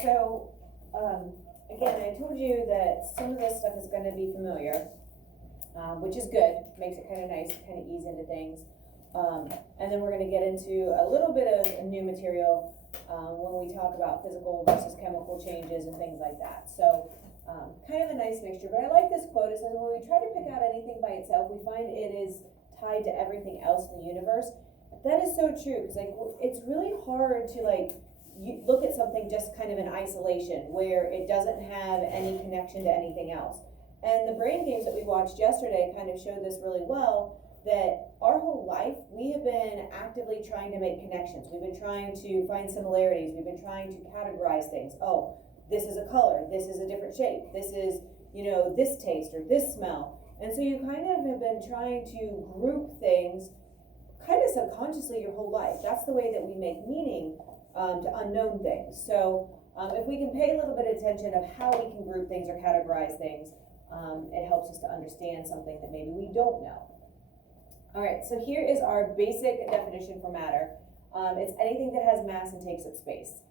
so, again, I told you that some of this stuff is gonna be familiar, which is good, makes it kind of nice, kind of ease into things. And then we're gonna get into a little bit of new material, when we talk about physical versus chemical changes and things like that. So, kind of a nice mixture, but I like this quote. It says, when we try to pick out anything by itself, we find it is tied to everything else in the universe. That is so true, because like, it's really hard to like, you look at something just kind of in isolation, where it doesn't have any connection to anything else. And the brain games that we watched yesterday kind of showed this really well, that our whole life, we have been actively trying to make connections. We've been trying to find similarities. We've been trying to categorize things. Oh, this is a color, this is a different shape, this is, this taste or this smell. And so you kind of have been trying to group things kind of subconsciously your whole life. That's the way that we make meaning to unknown things. So if we can pay a little bit of attention of how we can group things or categorize things, it helps us to understand something that maybe we don't know. All right, so here is our basic definition for matter. It's anything that has mass and takes up space.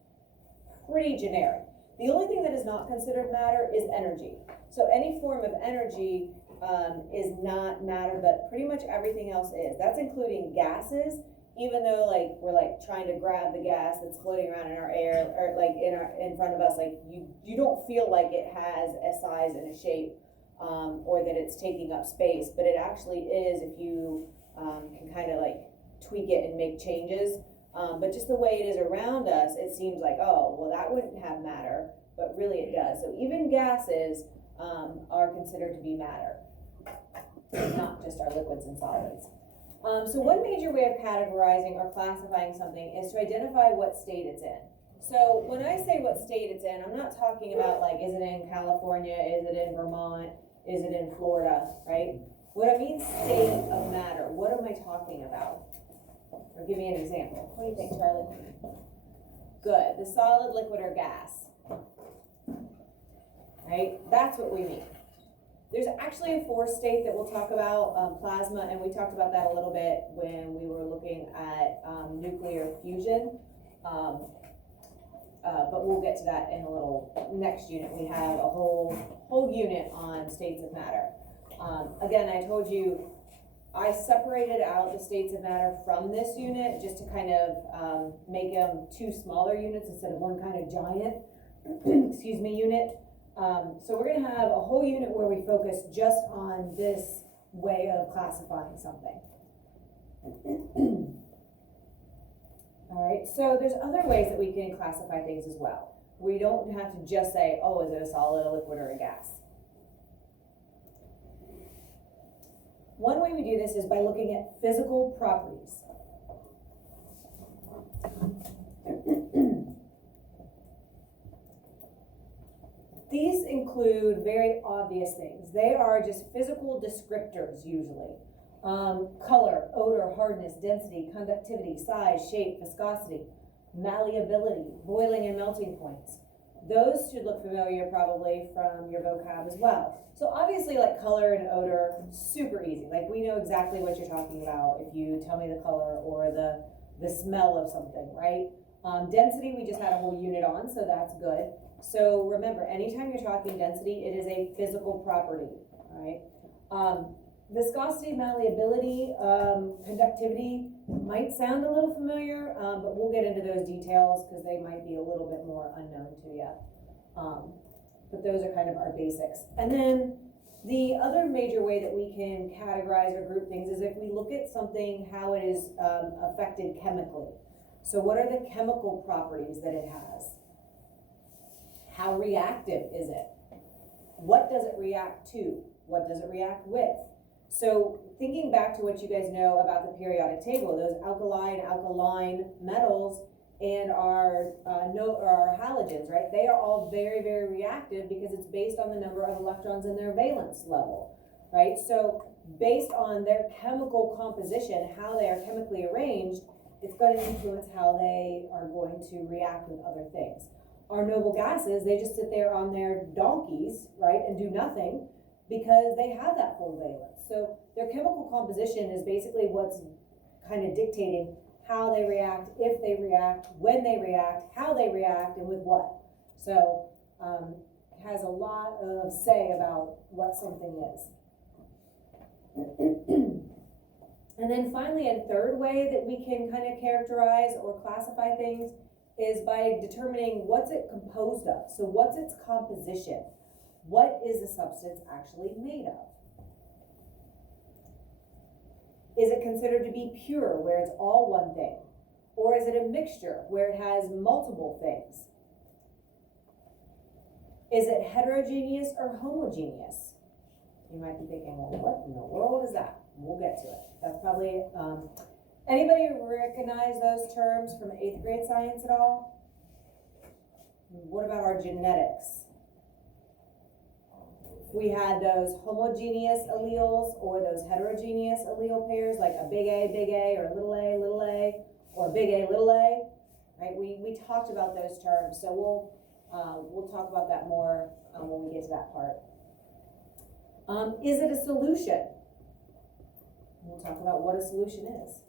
Pretty generic. The only thing that is not considered matter is energy. So any form of energy is not matter, but pretty much everything else is. That's including gases, even though like we're like trying to grab the gas that's floating around in our air or like in front of us, like you don't feel like it has a size and a shape, or that it's taking up space, but it actually is if you can kind of like tweak it and make changes. But just the way it is around us, it seems like, oh, well, that wouldn't have matter, but really it does. So even gases are considered to be matter, not just our liquids and solids. So one major way of categorizing or classifying something is to identify what state it's in. So when I say what state it's in, I'm not talking about like, is it in California, is it in Vermont, is it in Florida, right? What I mean state of matter, what am I talking about? Or give me an example. What do you think, Charlie? Good, the solid, liquid, or gas. Right, that's what we mean. There's actually a fourth state that we'll talk about, plasma, and we talked about that a little bit when we were looking at nuclear fusion. But we'll get to that in a little next unit. We have a whole unit on states of matter. Again, I told you I separated out the states of matter from this unit just to kind of make them two smaller units instead of one kind of giant unit. So we're going to have a whole unit where we focus just on this way of classifying something. All right, so there's other ways that we can classify things as well. We don't have to just say, oh, is it a solid, a liquid, or a gas? One way we do this is by looking at physical properties. These include very obvious things. They are just physical descriptors usually. Color, odor, hardness, density, conductivity, size, shape, viscosity, malleability, boiling and melting points. Those should look familiar probably from your vocab as well. So obviously like color and odor, super easy. Like we know exactly what you're talking about if you tell me the color or the smell of something, right? Density, we just had a whole unit on, so that's good. So remember, anytime you're talking density, it is a physical property, all right? Viscosity, malleability, conductivity might sound a little familiar, but we'll get into those details because they might be a little bit more unknown to you. But those are kind of our basics. And then the other major way that we can categorize or group things is if we look at something, how it is affected chemically. So what are the chemical properties that it has? How reactive is it? What does it react to? What does it react with? So thinking back to what you guys know about the periodic table, those alkaline metals and our halogens, right? They are all very, very reactive because it's based on the number of electrons in their valence level, right? So based on their chemical composition, how they are chemically arranged, it's going to influence how they are going to react with other things. Our noble gases, they just sit there on their donkeys, right, and do nothing because they have that full valence. So their chemical composition is basically what's kind of dictating how they react, if they react, when they react, how they react, and with what. So, has a lot of say about what something is. And then finally, a third way that we can kind of characterize or classify things is by determining what's it composed of. So what's its composition? What is the substance actually made of? Is it considered to be pure, where it's all one thing? Or is it a mixture, where it has multiple things? Is it heterogeneous or homogeneous? You might be thinking, well, what in the world is that? We'll get to it. That's probably, anybody recognize those terms from 8th grade science at all? What about our genetics? We had those homogeneous alleles or those heterogeneous allele pairs, like a big A, or little a, or big A, little a, right? We talked about those terms, so we'll talk about that more when we get to that part. Is it a solution? We'll talk about what a solution is.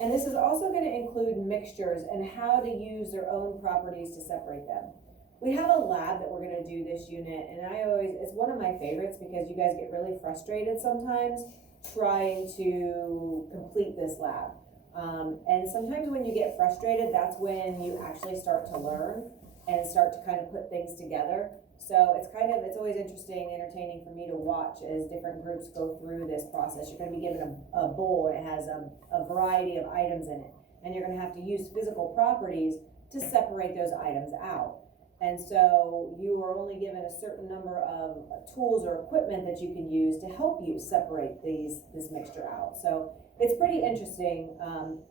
And this is also going to include mixtures and how to use their own properties to separate them. We have a lab that we're going to do this unit, and it's one of my favorites because you guys get really frustrated sometimes trying to complete this lab. And sometimes when you get frustrated, that's when you actually start to learn and start to kind of put things together. So it's always interesting, entertaining for me to watch as different groups go through this process. You're going to be given a bowl, and it has a variety of items in it. And you're going to have to use physical properties to separate those items out. And so you are only given a certain number of tools or equipment that you can use to help you separate this mixture out. So it's pretty interesting,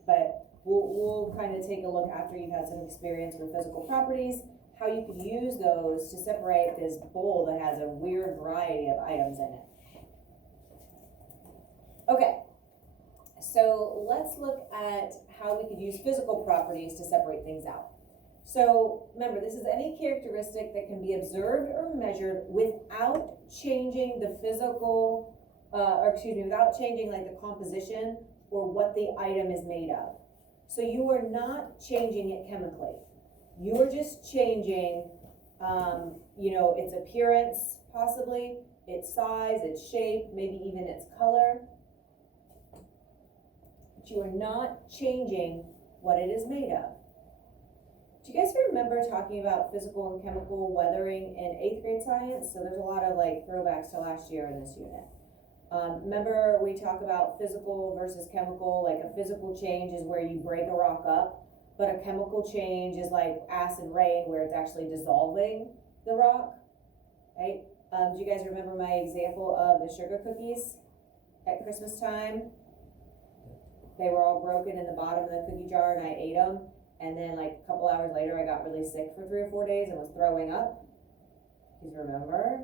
but we'll kind of take a look after you've had some experience with physical properties, how you could use those to separate this bowl that has a weird variety of items in it. Okay, so let's look at how we could use physical properties to separate things out. So remember, this is any characteristic that can be observed or measured without changing the physical, without changing like the composition or what the item is made of. So you are not changing it chemically. You are just changing, its appearance, possibly, its size, its shape, maybe even its color. But you are not changing what it is made of. Do you guys remember talking about physical and chemical weathering in 8th grade science? So there's a lot of like throwbacks to last year in this unit. Remember we talk about physical versus chemical, like a physical change is where you break a rock up, but a chemical change is like acid rain where it's actually dissolving the rock, right? Do you guys remember my example of the sugar cookies at Christmas time? They were all broken in the bottom of the cookie jar and I ate them. And then like a couple hours later, I got really sick for 3 or 4 days and was throwing up. Do you remember?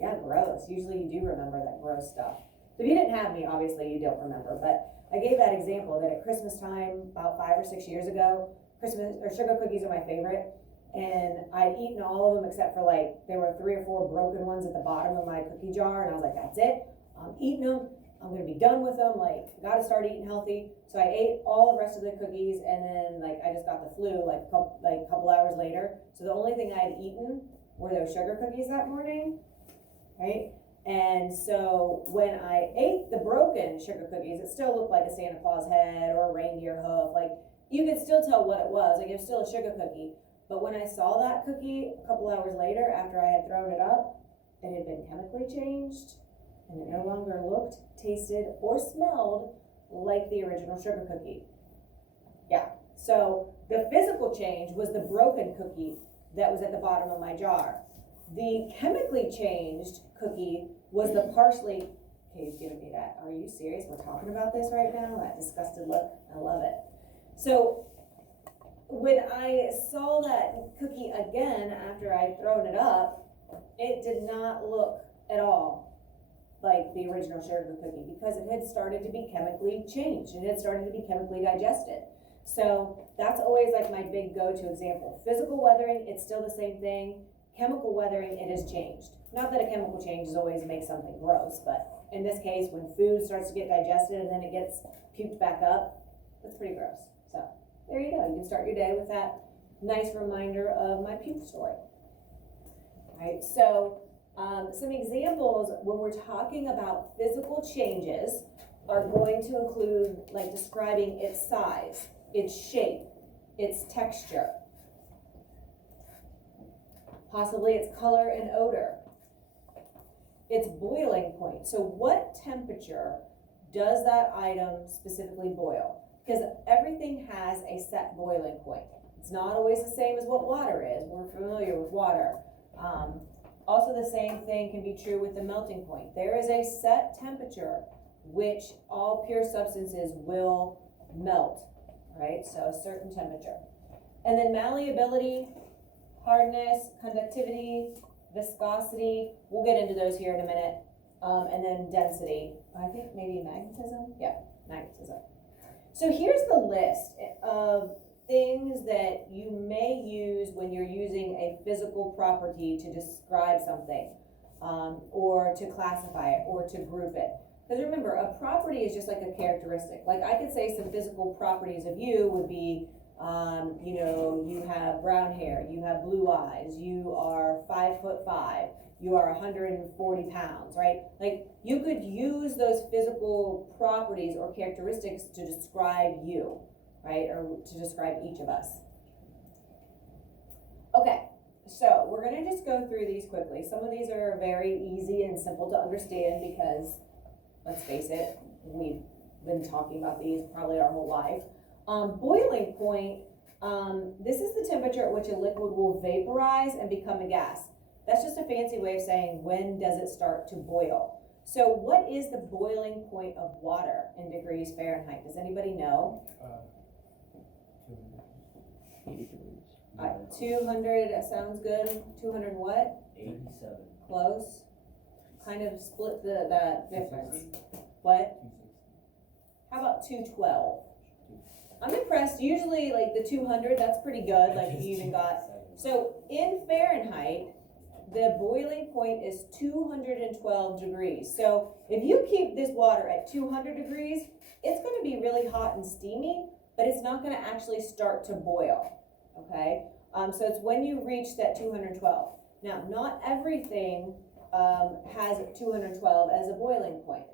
Yeah, gross. Usually you do remember that gross stuff. So if you didn't have me, obviously you don't remember. But I gave that example that at Christmas time, about 5 or 6 years ago, sugar cookies are my favorite. And I'd eaten all of them except for like, there were 3 or 4 broken ones at the bottom of my cookie jar. And I was like, that's it. I'm eating them. I'm going to be done with them, like, got to start eating healthy. So I ate all the rest of the cookies, and then, like, I just got the flu, like, a couple hours later. So the only thing I had eaten were those sugar cookies that morning, right? And so when I ate the broken sugar cookies, it still looked like a Santa Claus head or a reindeer hoof. Like, you could still tell what it was. Like, it was still a sugar cookie. But when I saw that cookie a couple hours later, after I had thrown it up, it had been chemically changed. And it no longer looked, tasted, or smelled like the original sugar cookie. Yeah, so the physical change was the broken cookie that was at the bottom of my jar. The chemically changed cookie was the partially, Katie's giving me that, are you serious? We're talking about this right now? That disgusted look, I love it. So when I saw that cookie again after I'd thrown it up, it did not look at all like the original sugar cookie because it had started to be chemically changed and it had started to be chemically digested. So that's always like my big go-to example. Physical weathering, it's still the same thing. Chemical weathering, it has changed. Not that a chemical change is always make something gross, but in this case, when food starts to get digested and then it gets puked back up, that's pretty gross. So there you go. You can start your day with that nice reminder of my puke story. Right, so some examples when we're talking about physical changes are going to include like describing its size, its shape, its texture, possibly its color and odor, its boiling point. So what temperature does that item specifically boil? Because everything has a set boiling point. It's not always the same as what water is. We're familiar with water. Also the same thing can be true with the melting point. There is a set temperature which all pure substances will melt, right? So a certain temperature. And then malleability, hardness, conductivity, viscosity, we'll get into those here in a minute. And then density, I think maybe magnetism? Yeah, magnetism. So here's the list of things that you may use when you're using a physical property to describe something, or to classify it, or to group it. Because remember, a property is just like a characteristic. Like I could say some physical properties of you would be, you know, you have brown hair, you have blue eyes, you are 5'5", you are 140 pounds, right? Like you could use those physical properties or characteristics to describe you, right? Or to describe each of us. Okay, so we're gonna just go through these quickly. Some of these are very easy and simple to understand because, let's face it, we've been talking about these probably our whole life. Boiling point, this is the temperature at which a liquid will vaporize and become a gas. That's just a fancy way of saying when does it start to boil. So what is the boiling point of water in degrees Fahrenheit? Does anybody know? 200 sounds good. 200 what? 87. Close. Kind of split the difference. What? How about 212? I'm impressed. Usually like the 200, that's pretty good. Like you even got, so in Fahrenheit, the boiling point is 212 degrees. So if you keep this water at 200 degrees, it's going to be really hot and steamy, but it's not going to actually start to boil, okay? So it's when you reach that 212. Now, not everything has 212 as a boiling point.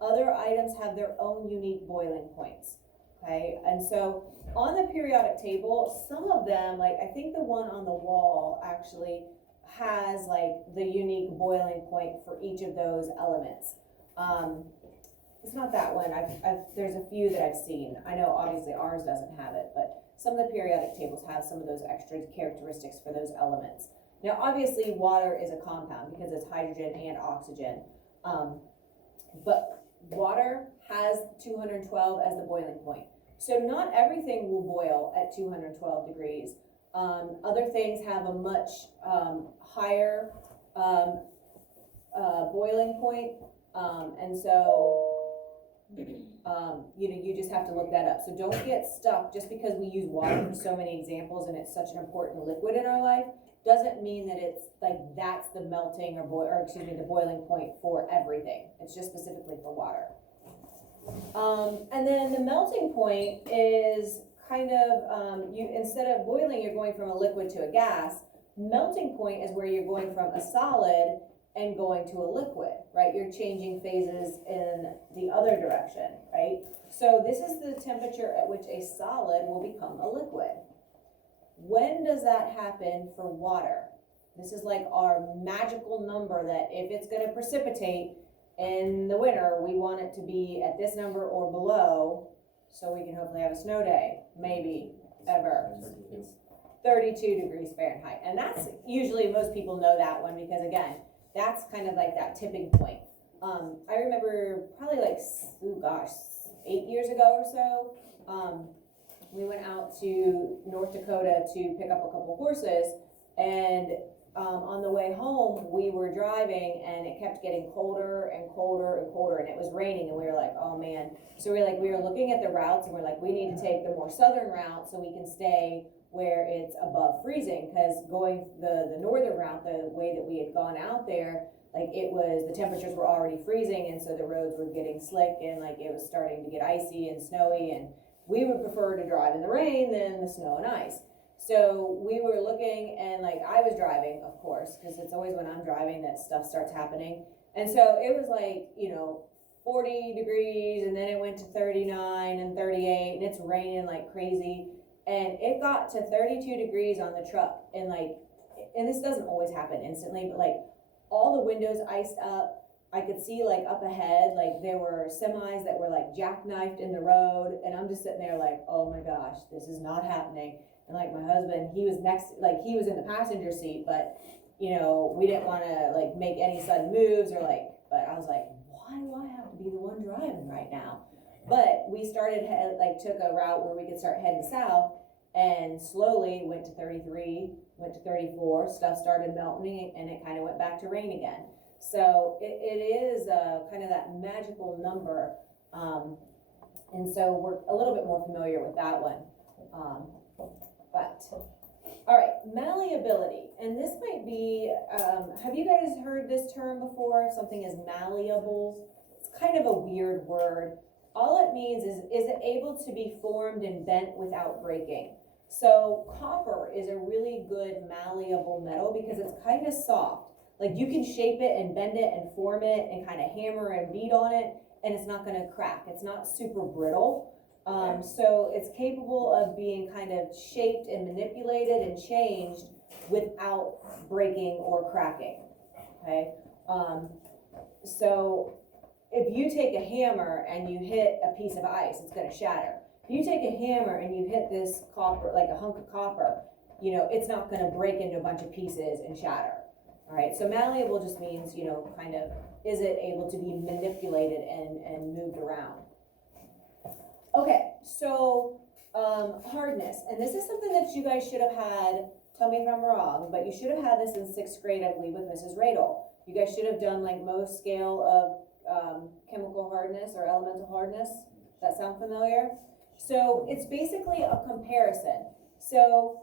Other items have their own unique boiling points, okay? And so on the periodic table, some of them, like I think the one on the wall actually has like the unique boiling point for each of those elements. It's not that one. There's a few that I've seen. I know obviously ours doesn't have it, but some of the periodic tables have some of those extra characteristics for those elements. Now obviously water is a compound because it's hydrogen and oxygen, but water has 212 as the boiling point. So not everything will boil at 212 degrees. Other things have a much higher boiling point, and so you know, you just have to look that up. So don't get stuck just because we use water for so many examples and it's such an important liquid in our life doesn't mean that it's like that's the melting or the boiling point for everything. It's just specifically for water. And then the melting point is kind of, you instead of boiling, you're going from a liquid to a gas. Melting point is where you're going from a solid and going to a liquid, right? You're changing phases in the other direction, right? So this is the temperature at which a solid will become a liquid. When does that happen for water? This is like our magical number that if it's going to precipitate in the winter, we want it to be at this number or below so we can hopefully have a snow day, maybe, ever. It's 32 degrees Fahrenheit. And that's usually, most people know that one because again, that's kind of like that tipping point. I remember probably like, 8 years ago or so, we went out to North Dakota to pick up a couple horses, and on the way home, we were driving and it kept getting colder and colder and colder, and it was raining, and we were like, oh man. So we were looking at the routes and we're like, we need to take the more southern route so we can stay where it's above freezing, because going the northern route, the way that we had gone out there, like the temperatures were already freezing, and so the roads were getting slick and like it was starting to get icy and snowy, and we would prefer to drive in the rain than the snow and ice. So we were looking, and like I was driving, of course, because it's always when I'm driving that stuff starts happening. And so it was like, 40 degrees, and then it went to 39 and 38, and it's raining like crazy. And it got to 32 degrees on the truck, and this doesn't always happen instantly, but like all the windows iced up. I could see like up ahead, like there were semis that were like jackknifed in the road, and I'm just sitting there like, oh my gosh, this is not happening. And like my husband, he was he was in the passenger seat, but we didn't want to like make any sudden moves but I was like, why do I have to be the one driving right now? But we took a route where we could start heading south, and slowly went to 33, went to 34, stuff started melting, and it kind of went back to rain again. So it is kind of that magical number, and so we're a little bit more familiar with that one. But all right, malleability, and this might be, have you guys heard this term before? Something is malleable. It's kind of a weird word. All it means is it able to be formed and bent without breaking? So copper is a really good malleable metal because it's kind of soft. Like you can shape it and bend it and form it and kind of hammer and beat on it, and it's not going to crack. It's not super brittle. So it's capable of being kind of shaped and manipulated and changed without breaking or cracking. Okay. So if you take a hammer and you hit a piece of ice, it's going to shatter. If you take a hammer and you hit this copper, like a hunk of copper, it's not going to break into a bunch of pieces and shatter. All right, so malleable just means, kind of, is it able to be manipulated and moved around? Okay, so hardness, and this is something that you guys should have had, tell me if I'm wrong, but you should have had this in 6th grade, I believe, with Mrs. Radel. You guys should have done like Mohs scale of chemical hardness or elemental hardness. Does that sound familiar? So it's basically a comparison. So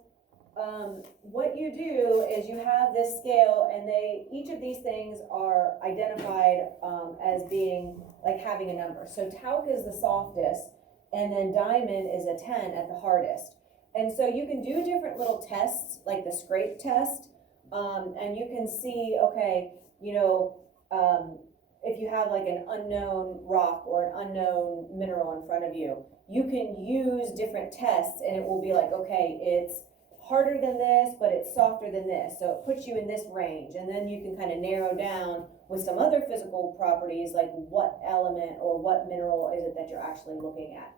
what you do is you have this scale, and each of these things are identified as being like having a number. So talc is the softest, and then diamond is a 10 at the hardest. And so you can do different little tests, like the scrape test, and you can see, okay, if you have like an unknown rock or an unknown mineral in front of you, you can use different tests, and it will be like, okay, it's harder than this, but it's softer than this. So it puts you in this range, and then you can kind of narrow down with some other physical properties, like what element or what mineral is it that you're actually looking at.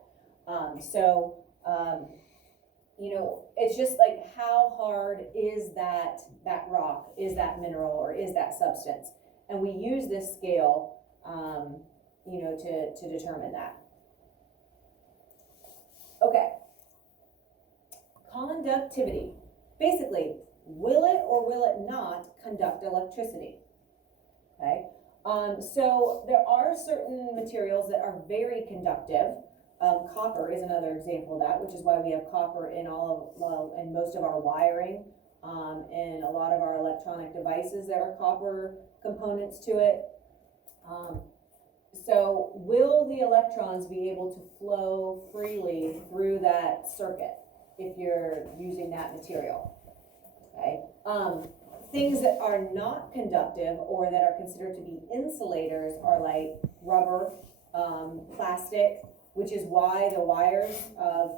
It's just like how hard is that rock, is that mineral, or is that substance? And we use this scale, to determine that. Okay. Conductivity. Basically, will it or will it not conduct electricity? Okay. So there are certain materials that are very conductive. Copper is another example of that, which is why we have copper in in most of our wiring, and a lot of our electronic devices that are copper components to it. So will the electrons be able to flow freely through that circuit if you're using that material? Okay. Things that are not conductive or that are considered to be insulators are like rubber, plastic, which is why the wires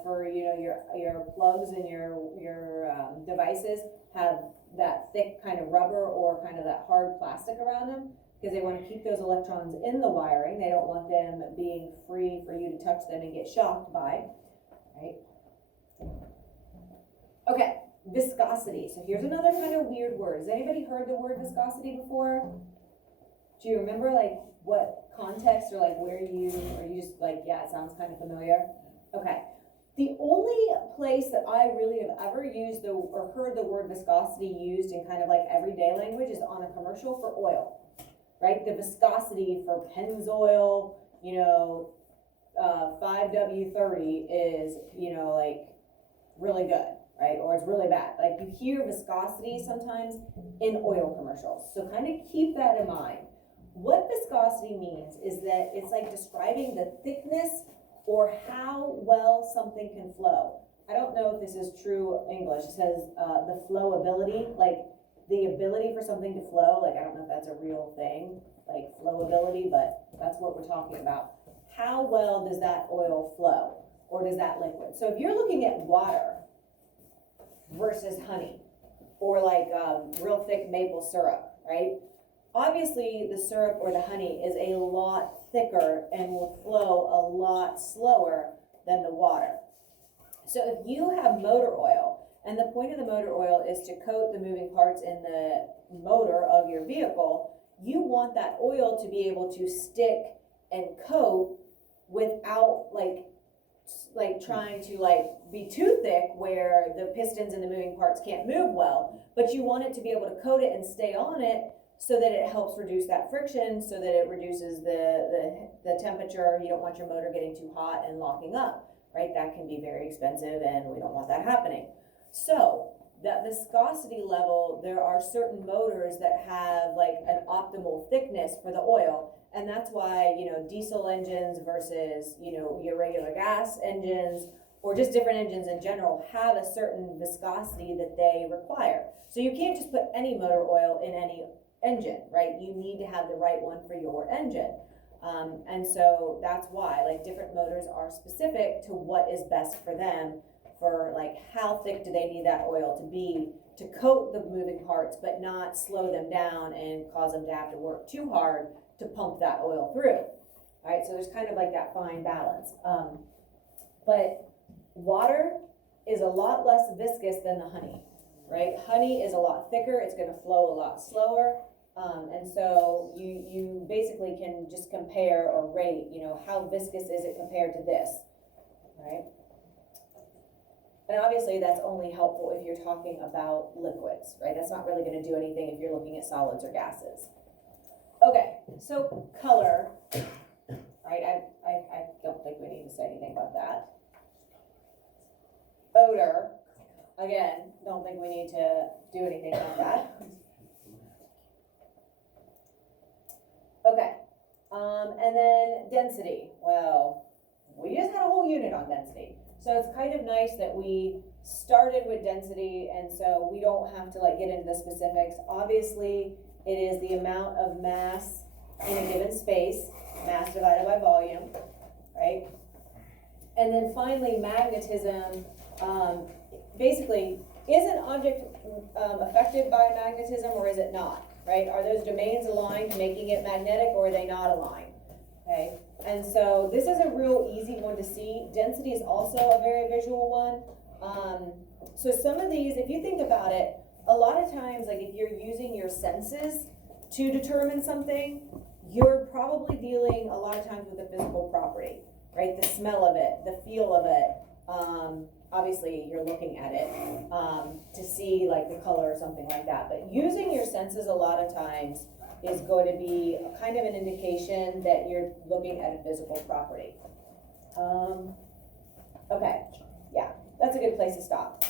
for your plugs and your devices have that thick kind of rubber or kind of that hard plastic around them, because they want to keep those electrons in the wiring. They don't want them being free for you to touch them and get shocked by, right? Okay, viscosity. So here's another kind of weird word. Has anybody heard the word viscosity before? Do you remember like what context or like where you just like, yeah, it sounds kind of familiar? Okay. The only place that I really have ever used or heard the word viscosity used in kind of like everyday language is on a commercial for oil, right? The viscosity for Pennzoil, 5W30 is, like really good, right? Or it's really bad. Like you hear viscosity sometimes in oil commercials. So kind of keep that in mind. What viscosity means is that it's like describing the thickness or how well something can flow. I don't know if this is true English, it says, the flowability, like, the ability for something to flow, like, I don't know if that's a real thing, like flowability, but that's what we're talking about. How well does that oil flow, or does that liquid? So if you're looking at water versus honey, or like, real thick maple syrup, right? Obviously, the syrup or the honey is a lot thicker and will flow a lot slower than the water. So if you have motor oil, and the point of the motor oil is to coat the moving parts in the motor of your vehicle, you want that oil to be able to stick and coat without like trying to like be too thick where the pistons and the moving parts can't move well, but you want it to be able to coat it and stay on it so that it helps reduce that friction, so that it reduces the temperature. You don't want your motor getting too hot and locking up, right? That can be very expensive and we don't want that happening. So that viscosity level, there are certain motors that have like an optimal thickness for the oil. And that's why, you know, diesel engines versus, you know, your regular gas engines or just different engines in general have a certain viscosity that they require. So you can't just put any motor oil in any engine, right? You need to have the right one for your engine. And so that's why, like, different motors are specific to what is best for them, for like how thick do they need that oil to be to coat the moving parts but not slow them down and cause them to have to work too hard to pump that oil through. All right, so there's kind of like that fine balance. But water is a lot less viscous than the honey, right? Honey is a lot thicker, it's gonna flow a lot slower. And so you basically can just compare or rate, you know, how viscous is it compared to this, right? And obviously that's only helpful if you're talking about liquids, right? That's not really gonna do anything if you're looking at solids or gases. Okay, so color, right? I don't think we need to say anything about that. Odor, again, don't think we need to do anything about that. Okay, and then density. Well, we just had a whole unit on density. So it's kind of nice that we started with density, and so we don't have to like get into the specifics. Obviously, it is the amount of mass in a given space, mass divided by volume, right? And then finally, magnetism. Basically, is an object affected by magnetism or is it not, right? Are those domains aligned, making it magnetic, or are they not aligned, okay? And so this is a real easy one to see. Density is also a very visual one. So some of these, if you think about it, a lot of times, like if you're using your senses to determine something, you're probably dealing a lot of times with a physical property, right? The smell of it, the feel of it. Obviously you're looking at it to see like the color or something like that. But using your senses a lot of times is going to be a kind of an indication that you're looking at a physical property. Okay, yeah, that's a good place to stop.